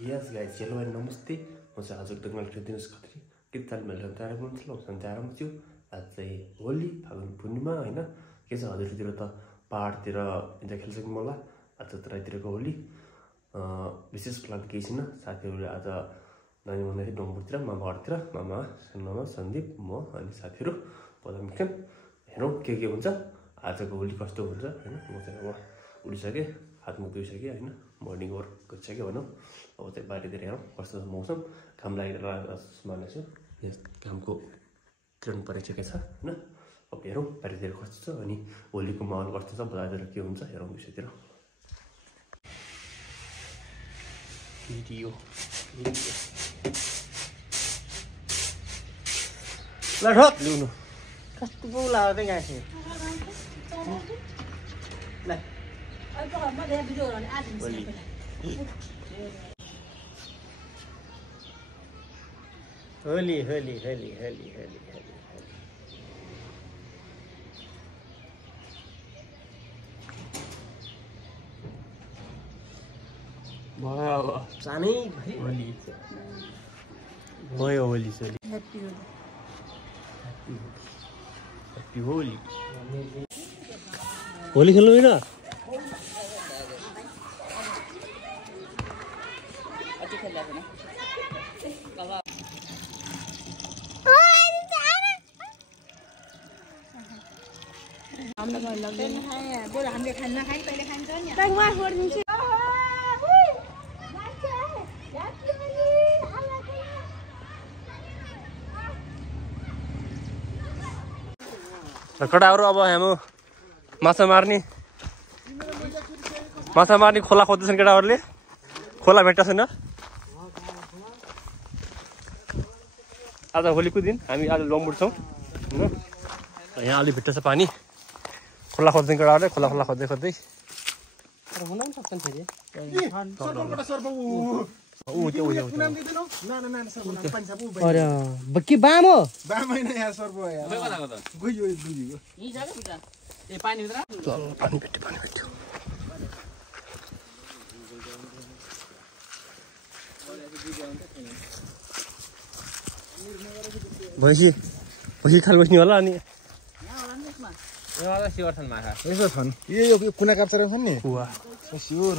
Yes guys, hello and namaste. म चाहिँ आज दंगल दिनेश खत्री के ताल मैले तयार गर्नु छ तयार थियो आज चाहिँ होली फागुन पूर्णिमा हैन के छ हजुरतिर त पहाडतिर इन्जा खेल्छन् होला आज तराईतिरको होली विशेष प्लान केही छैन साथीहरुले आज नानी भन्दै डोङबुतिर मामा घरतिर मामा सन्नमा सन्दीप म अनि साथीहरु पदमिकन हेरौं के हुन्छ आजको होली कस्तो हुन्छ हैन म चाहिँ अब उडिसके हातमा दुइसके हैन मर्निङ वर्क गरिसके भनौं अब चाहिँ बाहिरतिर हेरौं कस्तो छ मौसम काम लागिरहेको मानेछु यस कामको ट्रेन परिसकेको छ हैन अब हेरौं बाहिरतिर कस्तो छ अनि होलीको माहौल कस्तो छ बजारतिर के हुन्छ हेरौं विषयतिर भिडियो ल ठोक लिउनु कस्तो बोला हो गाछे ल होली होली होली होली होली होली वाह सानै होली भयो होली सोली ह्यापी होली होली खेल्नु हैन हामीले खाना खाइ पहिले खान्छ नि केटाहरु अब हाम्रो माछा मार्ने खोला खोज्दैछन् केटाहरुले खोला भेट्टा छैन आज होलीको दिन हामी आज लम्बुड छौं हैन यहाँ अलि भेट्छ पानी खोला खोज्दै केटाहरुले खोला खोज्दै खोज्दै हुन पनि सक्छन् फेरि अरे बक्की बाम हो बाम हैन यार सर्प हो यार गयो ए पानी भित्र पानी भेट्यो भैँसी खाल बस्ने होला अनि यहाँ सिवर्छन् माछा यसो छन् यो कुना काप्चरा छन् नि कुवा सिवर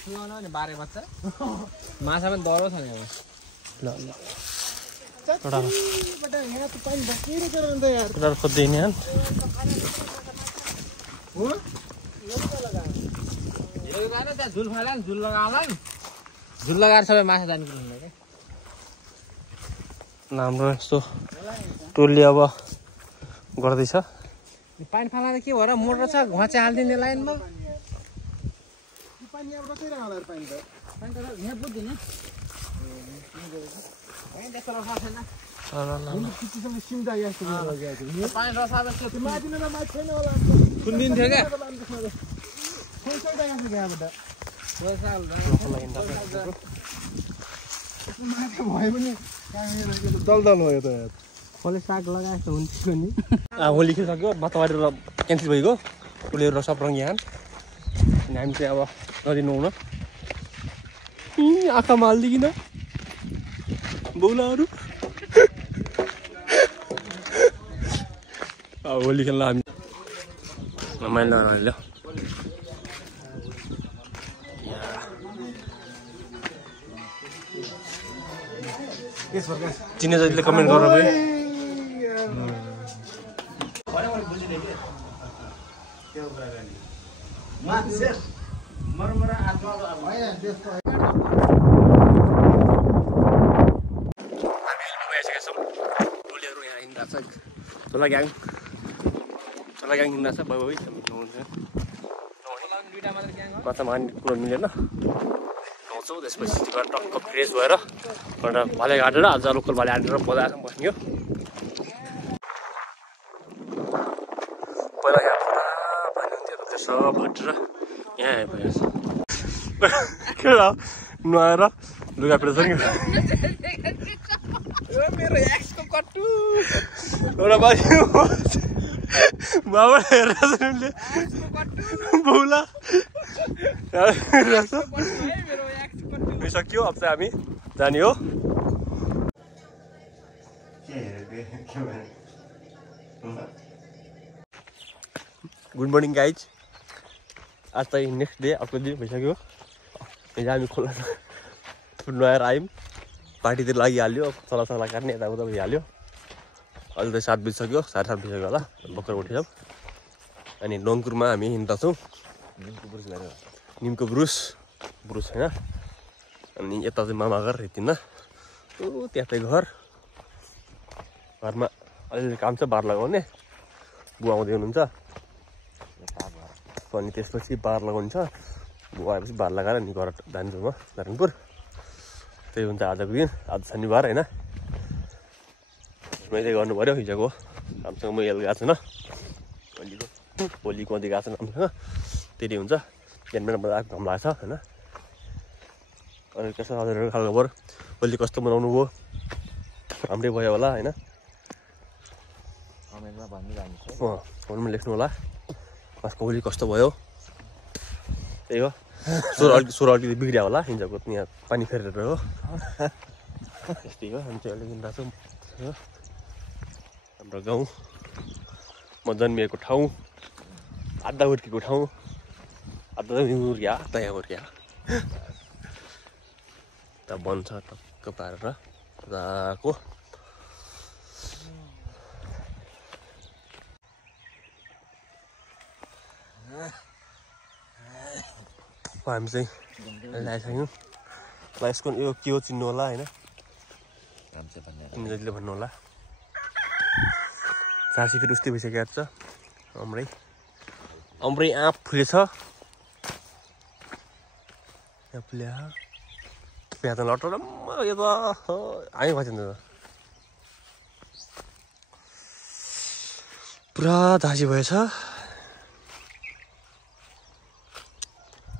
सुवाउन नि बारे बच्चा माछा पनि डरो छ नि अब ल ल बटा यहाँ त पानी बकिरै छ नि त यार केटाहरु खोज्दै नि हन हो यो गाना त्यहाँ झुल फाला नि झुल लगाउला नि झुल लगाएर सबै माछा जाने कुरा हुन्छ के हाम्रो यस्तो टोलले अब गर्दैछ पानी फाला के भएर मोटर छ घचे हाल्दिने लाइनमा पानी अब बसिरहेको होला पानी त यहाँ बुझ्दिन हैन त्यस्तो रसा छैन हामी किसिमले सिमदा यस्तो गएको पानी रसा जस्तो त्यो माथिमा त माथि छैन होला कुन दिन थियो क्या खोइ गएको छ यहाँबाट रसा माथि भयो भने दलदल भयो त यार खोले साग लगाएको हुन्थ्यो नि होली खेलिसक्यो बाटोबाटो क्यान्सल भइगयो टोलीहरु सब रङ्गी हान अनि हामी चाहिँ अब नदी नुहाउन आँखामा हाल्दिकिन बौलाहरू होली खेल्न हामी रमाइलो रमाइलो चिने जतिले कमेन्ट गर्नु भयो Tola gang हिँड्छ बाबा माछा मार्ने कुरो मिलेन नुहाउँछौँ त्यसपछि टक्क फ्रेस भएर एउटा भाले घाटेर आज लोकल भाले हालेर बजारसम्म बस्ने हो पहिला यहाँ पानी हुन्थ्यो त्यो सब हटेर यहाँ आइपुगेको छ के नुहाएर लुगा पेर्छ नि मेरो एक्सको कट्टु एउटा बाजी बाबा हेरेर बौला मेरो एक्स गइसक्यो अब चाहिँ हामी जाने हो गुड मर्निङ गाइज आज चाहिँ नेक्स्ट डे अर्को दिन भइसक्यो हिजो हामी खोला नुहाएर आयौँ पार्टीतिर लागिहाल्यो चला काट्ने यताउता भइहाल्यो अहिले त 7 बजिसक्यो 7:30 बजिसक्यो होला भर्खर उठेछौँ अनि नङकुरमा हामी हिँड्दैछौँ निमको ब्रुस होइन अनि यता चाहिँ मामा घर रेतिनमा त्यहाँ चाहिँ घरमा अलिअलि काम छ बार लगाउने बुवा आउँदै हुनुहुन्छ अनि त्यसपछि बार लगाउनु छ बुवा आएपछि बार लगाएर अनि घर जान्छु म नारायणपुर त्यही हुन्छ आजको दिन आज शनिबार होइन मैले गर्नु पऱ्यो हिजोको राम्रोसँग म हेल गएको छैन भोलिको कति गएको छैन राम्रोसँग त्यति हुन्छ जनवरीबाट आएको घाम लाग्छ होइन अनि कसो हजुरहरू खालको खबर भोलि कस्तो बनाउनु भयो राम्रै भयो होला होइन कमेन्टमा लेख्नु होला आजको भोलि कस्तो भयो त्यही हो स्वर अलिकति बिग्रियो होला हिजोको यहाँ पानी फेरेर हो त्यस्तै हो हामी चाहिँ अलिक हिँड्दा छौँ हाम्रो गाउँ म जन्मिएको ठाउँ आधा हुर्केको ठाउँ आधा हुर्किया आधा यहाँ हुर्किया त बन्छ टक्क पारेर मजाको हामी चाहिँ ल्याइसक्यौँ ल यसको यो के हो चिन्नु होला होइन तिमीले भन्नु होला झाँसी फेरि उस्तै भइसकेको छ अम्रै आँप फुलेछ यहाँ फुल्या यहाँ त लटरम्म यो त हामी भएन पुरा झाँसी भएछ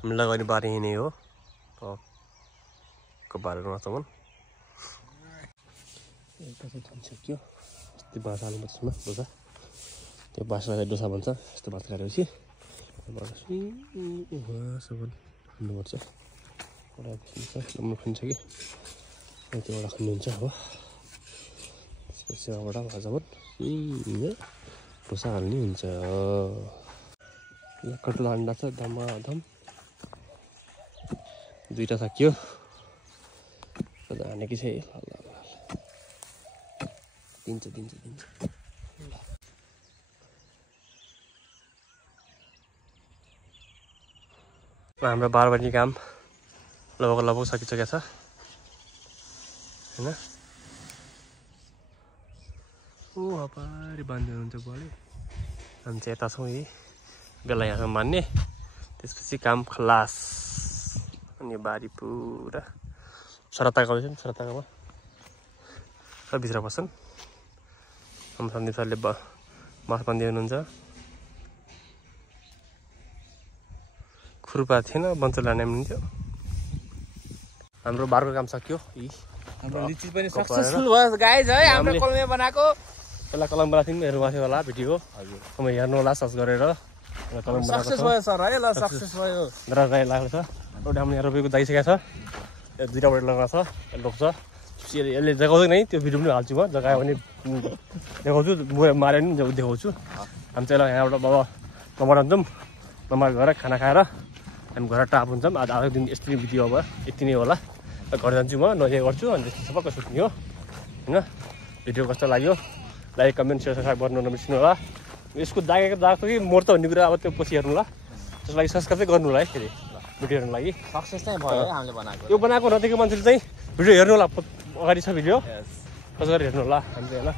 लगाउने बारे यही नै हो बारेर नसम्म सक्यो अस्ति बाँस हाल्नु त्यसमा डोसा त्यो बाँसलाई डोसा भन्छ यस्तो बाँस काटेपछि वहाँसम्म खन्नुपर्छ एउटा खन्छ कि त्योबाट खन्नुहुन्छ हो त्यसपछि यहाँबाट भाजाबाट डोसा हाल्ने हुन्छ यहाँ कटुला अन्डा छ धमाधम दुईटा सकियो हानेकी छ दिन्छ हाम्रो 12 बजी काम लगभग सकिसकेको छ होइन हपारी बाँध्दै हुनुहुन्छ बुवाले हामी चाहिँ यता छौँ यही बेला यहाँसम्म मान्ने त्यसपछि काम खलास अनि बारी पुरा सरताको सरताकोमा सब भित्र बस्छन् हाम्रो सन्दीप सरले बाँस बाँध्दै हुनुहुन्छ खुर्पा थिएन बन्चो लाने हुन्थ्यो हाम्रो बारको काम सक्यो हाम्रो लिची पनि सक्सेसफुल भयो गाइज है हाम्रो कलमे बनाएको पहिला कलम बनाएको थियौँ हेर्नु भएको थियो होला भिडियो हजुर तपाईँ हेर्नु होला सर्च गरेर कलम सक्सेस भयो सर है ल सक्सेस भयो दराज लागेको छ एउटा हामीले रोपेको दाइसकेको छ दुईवटा बडी लगाएको छ रोप्छ यसले जगाउँदैन है त्यो भिडियो पनि हाल्छु म जगायो भने देखाउँछु मारेर पनि देखाउँछु हामी चाहिँ यहाँबाट बाबा नम्बर जान्छौँ नम्बर गएर खाना खाएर हामी घर टाप हुन्छौँ आज आएको दिन यस्तै भिडियो अब यति नै होला घर जान्छु म नजिक गर्छु अनि त्यस्तो सबैको सुत्ने हो होइन भिडियो कस्तो लाग्यो लाइक कमेन्ट सेयर सब्सक्राइब गर्नु नबिर्सिनु होला यसको जागेको कि मोर त भन्ने कुरा अब त्यो पछि हेर्नु होला त्यसको लागि सब्सक्राइब चाहिँ गर्नु होला है फेरि भिडियो हेर्नु लागि सक्सेस नै भयो है हामीले बनाएको यो बनाएको नदेखेको मान्छेले चाहिँ भिडियो हेर्नु होला अगाडि छ भिडियो कसरी गरेर हेर्नु होला हामी चाहिँ होइन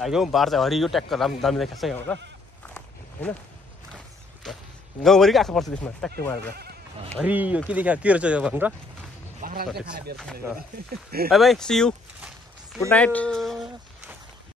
लाग्यो बार चाहिँ हरियो ट्याक्क दामी देखाएको छ यहाँबाट होइन गाउँभरिको आँखा पर्छ त्यसमा ट्याक्क मारेर हरियो के देखा के रहेछ यो भनेर bye bye see you good night